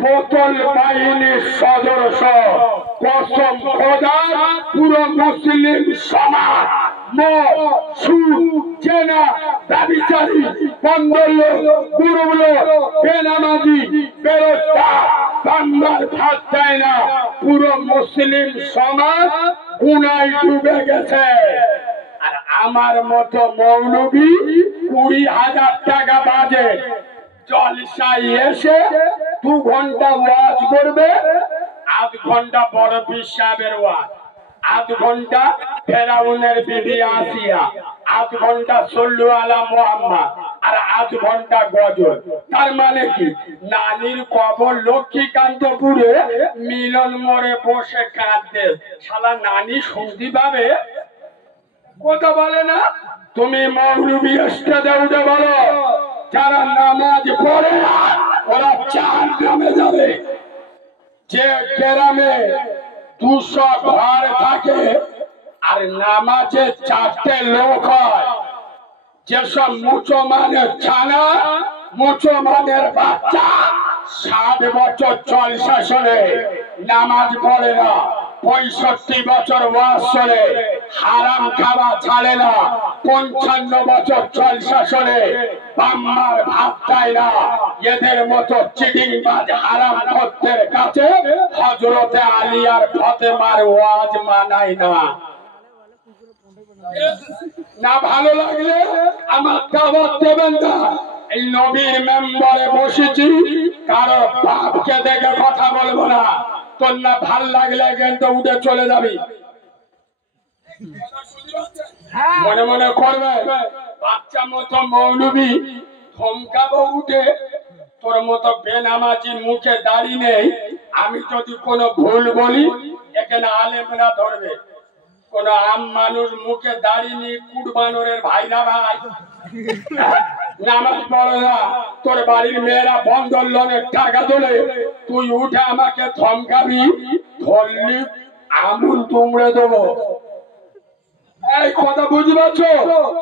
বোতল বাহিনীর সদস্য কসম খোদা পুরো মুসলিম সমাজ জেনা ব্যভিচারী বন্দল গুরুগুলো বেনামাজি বেরোজগার বাংলার ভাত দেয় না পুরো মুসলিম সমাজ গুনায় ডুবে গেছে। আর আমার মতো মৌলবী 20,000 টাকা বাজে জলসায় এসে 2 ঘন্টা ওয়াজ করবে, 8 ঘন্টা বড় পীর সাহেবের ওয়াজ, 8 ঘন্টা ফেরাউনের বিবি আসিয়া, 8 ঘন্টা সল্লু আলা মুহাম্মদ, আর 8 ঘন্টা গজল। তার মানে কি নানির কবর লক্ষ্মীকান্তপুরে মিলন মোড়ে বসে কাঁদতে শালা নানি শুনতে পাবে? কথা বলে না। তুমি মৌলবী স্টেজে উঠে বলো যারা নামাজ পড়ে না ওরা জাহান্নামে যাবে। যে গ্রামে 200 ঘর থাকে আর নামাজে 4টে লোক হয়, যেসব মুসলমানের ছানা মুসলমানের বাচ্চা 60 বছর জলসা শোনে নামাজ পড়ে না, 65 বছর ওয়াজ শোনে হারাম খাওয়া ছাড়ে না, 55 বছর জলসা শোনে বাম্মার ভাত খায় না, এদের মতো চিটিংবাজ হারাম খদ্দের কাছে হযরতে আলী আর ফাতেমার ওয়াজ মানায় না। না ভালো লাগলে আমার দাওয়াত দেবেন না। এই নবীর মেম্বারে বসেছি, কারো বাপকে দেখে কথা বলবো না। তোর না ভাল লাগলে কিন্তু উঠে চলে যাবি, মনে মনে করবে বাচ্চা মতো মৌলবী ধমকাবো উঠে, তোর মতো বেনামাজি মুখে দাড়ি নেই। আমি যদি কোনো ভুল বলি এখানে আলেমরা ধরবে, কোন আম মানুষ মুখে দাড়ি নিয়ে কুড়বানোরের ভাইরা ভাই নামাজ পড়ে না, তোর বাড়ির মেয়েরা বন্ধন লোনের টাকা তোলে, তুই উঠে আমাকে ধমকাবি, ধরলি আমুল তুমড়ে দেবো। এই কথা বুঝতে পারছো?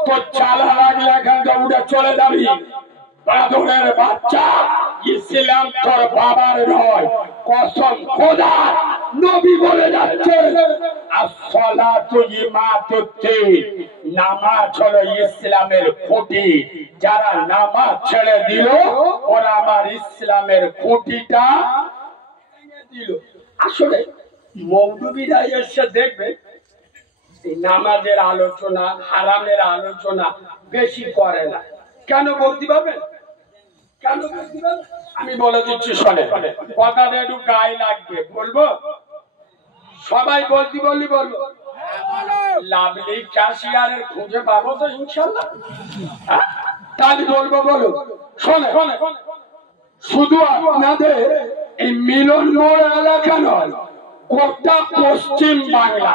তোর চালা লাগলে এখান থেকে উঠে চলে যাবি। বাদরের বাচ্চা, ইসলাম তোর বাবার নয়, কসম খোদা নবী বলে যাচ্ছে আসসালাতু ইমাতুদ্দিন, নামাজ হলো ইসলামের খুঁটি। যারা নামাজ ছেড়ে দিল ওরা আমার ইসলামের খুঁটিটা ভেঙে দিল। আসলে মৌলবীরা এসে দেখবে নামাজের আলোচনা হারামের আলোচনা বেশি করে না। কেন বলতে পারবেন? কেন বলতে পারবেন? আমি বলে দিচ্ছি, শোনে কথাটা একটু গায়ে লাগবে, বলবো? সবাই বলতে বললি বলবো। লাভলি ক্যাশিয়ারের খুঁজে পাবো তো ইনশাল্লাহ, তাই বলবো। বলো শোনে, শুধু আপনাদের এই মিলন মোড় এলাকা নয়, গোটা পশ্চিম বাংলা,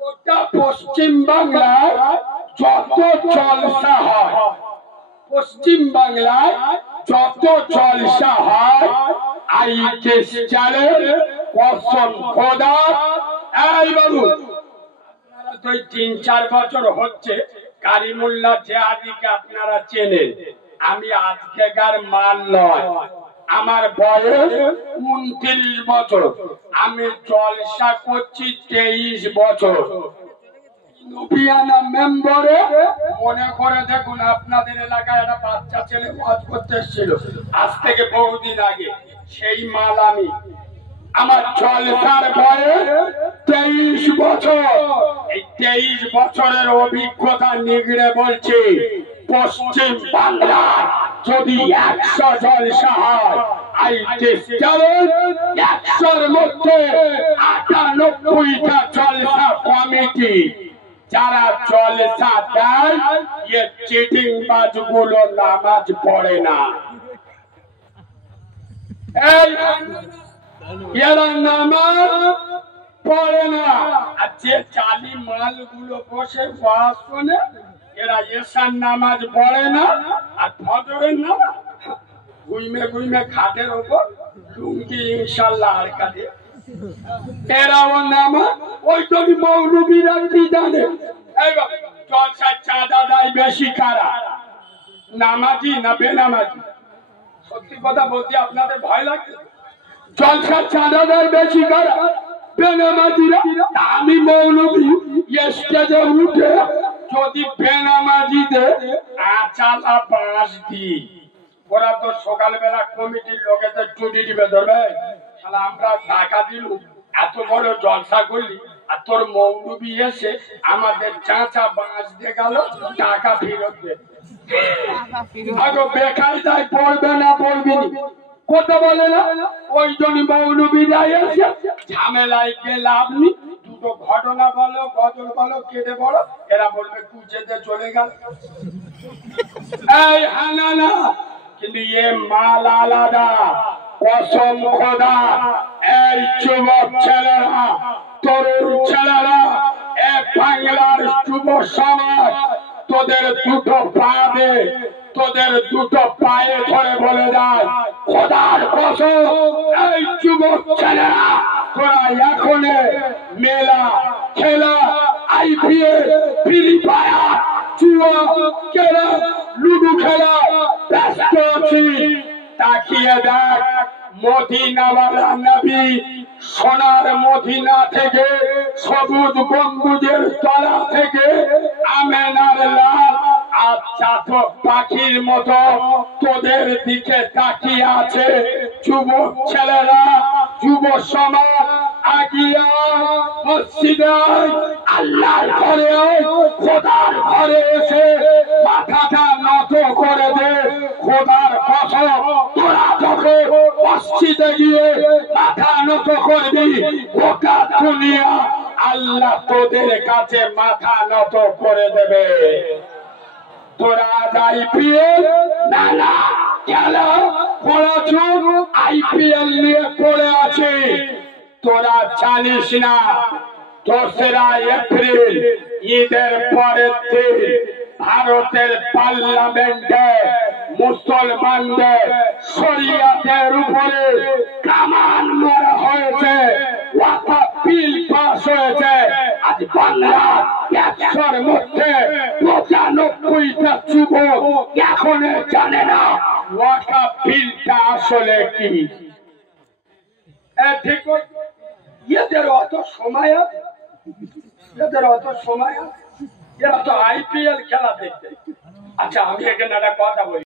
গোটা পশ্চিম বাংলায় যত জলসা হয়, পশ্চিম বাংলায় যত জলসা হয়, আই চ্যানেল কসম খোদা। এই বাবু আপনারা তো 3-4 বছর হচ্ছে কারিমুল্লাহ জিহাদিকে আপনারা চেনেন। আমি আজকেকার মাল নয়, আমার বয়স 29 বছর, আমি জলসা করছি 23 বছর। নবিয়ানা মেম্বারে মনে করে দেখুন, আপনাদের এলাকায় একটা বাচ্চা ছেলে ওয়াজ করতে এসেছিল আজ থেকে বহুদিন আগে, সেই মাল আমি। আমার জলসার বয়স 23 বছর। এই 23 বছরের অভিজ্ঞতা নিগড়ে বলছি, পশ্চিম বাংলায় যদি 100 জলসা হয়, আই চ্যালেঞ্জ 100-র মধ্যে 98টা জলসা কমিটি যারা জলসা দেয়, এ চিটিং বাজগুলো নামাজ পড়ে না। এরা নামাজ পড়ে না। আর যে চালি মালগুলো বসে ওয়াজ শোনে, এরা এশার নামাজ পড়ে না আর ফজরের নামাজ ঘুইমে খাটের ওপর লুঙ্গি ইনশাল্লাহ আর কাঁদে। এরাও নামাজ ওই তুমি মৌলবীরা কি জানে? এই বাবা জলসার চাঁদা দেয় বেশি কারা, নামাজি না বেনামাজি? সত্যি কথা বলতে আপনাদের ভয় লাগে? জলসার চাঁদাদার বেশি কারা? বেনামাজিরা। আমি মৌলবী স্টেজে উঠে যদি বেনামাজিদের আচালা বাঁশ দিই, ওরা তো সকালবেলা কমিটির লোকেদের টুটি টিপে ধরবে। তাহলে আমরা টাকা দিলু, এত বড় জলসা করলি, আর তোর মৌলবী এসে আমাদের চাঁচা বাঁশ দিয়ে গেল, টাকা ফেরত দেবে। আগে বেকার যাই, পড়বে না পড়বি কথা বলে না। ওই জন্য মৌলবীরা এসে ঝামেলায় কে লাভ নি। দুটো ঘটনা বলো, গজল বলো, কেটে বলো, এরা বলবে কুচেতে চলে গেল। এই হানা না, কিন্তু এ মাল আলাদা। কসম খোদা, এই যুবক ছেলেরা, তরুণ ছেলেরা, এ বাংলার যুব সমাজ, তোদের দুটো পা দে, তোদের দুটো পায়ে ধরে বলে যায় খোদার কসম, এই যুবক ছেলেরা, তোরা এখন মেলা খেলা, আইপিএল, ফ্রি ফায়ার, জুয়া খেলা, লুডু খেলা ব্যস্ত আছি। তাকিয়ে দেখ, মদিনাওয়ালা নবী সোনার মদিনা থেকে, সবুজ গম্বুজের তলা থেকে আমেনার লাল আর চাতক পাখির মতো তোদের দিকে তাকিয়ে আছে। যুবক ছেলেরা, যুব সমাজ, আগিয়া মসজিদে আল্লাহর ঘরে, খোদার ঘরে এসে মাথাটা নত করে দে। খোদার কসম, তোরা যখন মসজিদে গিয়ে মাথা নত করবি, গোটা দুনিয়া আল্লাহ তোদের কাছে মাথা নত করে দেবে। তোরা আইপিএল না না খেলা পড়াচুর, আইপিএল নিয়ে পড়ে আছে। তোরা জানিস না 2রা এপ্রিল ঈদের পরের দিন ভারতের পার্লামেন্টে মুসলমানদের শরিয়াতের উপরে কামান মারা হয়েছে, ওয়াকাফ বিল পাস হয়েছে। আজ বাংলা 100-র মধ্যে 95টা যুবক এখনো জানে না ওয়াকাফ বিলটা আসলে কি। ঠিক এদের অত সময় আছে, এদের অত সময় আছে, এরা তো আইপিএল খেলা দেখতে। আচ্ছা, আমি এখানে একটা কথা বলি।